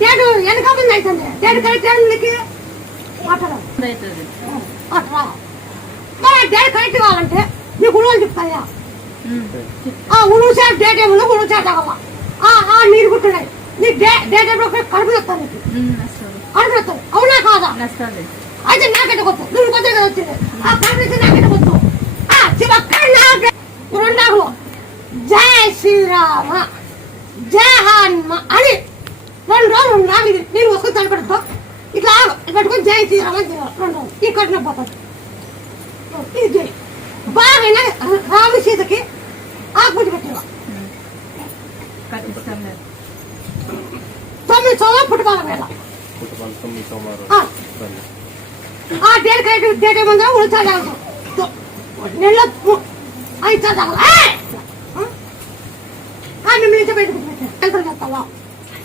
date వెనక ముందు అవుతుంది డేట్ కరెక్ట్ నీకు మాట్లాడాలి డేట్ కరెక్ట్ కావాలంటే నీకు ఉలువలు చెప్తాయా ఉలువు సార్ డేట్ ఏముందో ఉలువు సార్ తగవా నీరు కుట్టున్నాయి నీకు డేట్ ఎప్పుడు కడుపు చెప్తాను నీకు కడుపు చెప్తాను అవునా కాదా అయితే నాకైతే కొత్త నువ్వు కొత్త కదా వచ్చింది ఆ కడుపు నాకైతే కొత్త రెండు జై శ్రీరామ జై హనుమ అని 2 రోజులు నాకు నేను వస్తుంది తలపెడతా ఇట్లా పెట్టుకొని జై శ్రీరామ 2 రోజులు ఈ కట్టిన పోతాడు ఇది బాగా రాము సీతకి ఆకుపూజ పెట్టిన 9 సోమవారం పుట్టుబాల వేళ డేట్ కరెక్ట్ డేట్ ఏముందో ఉడిచాలి నెల 5 సార్లు మిమ్మల్ని పెట్టుకుంటా చేస్తావా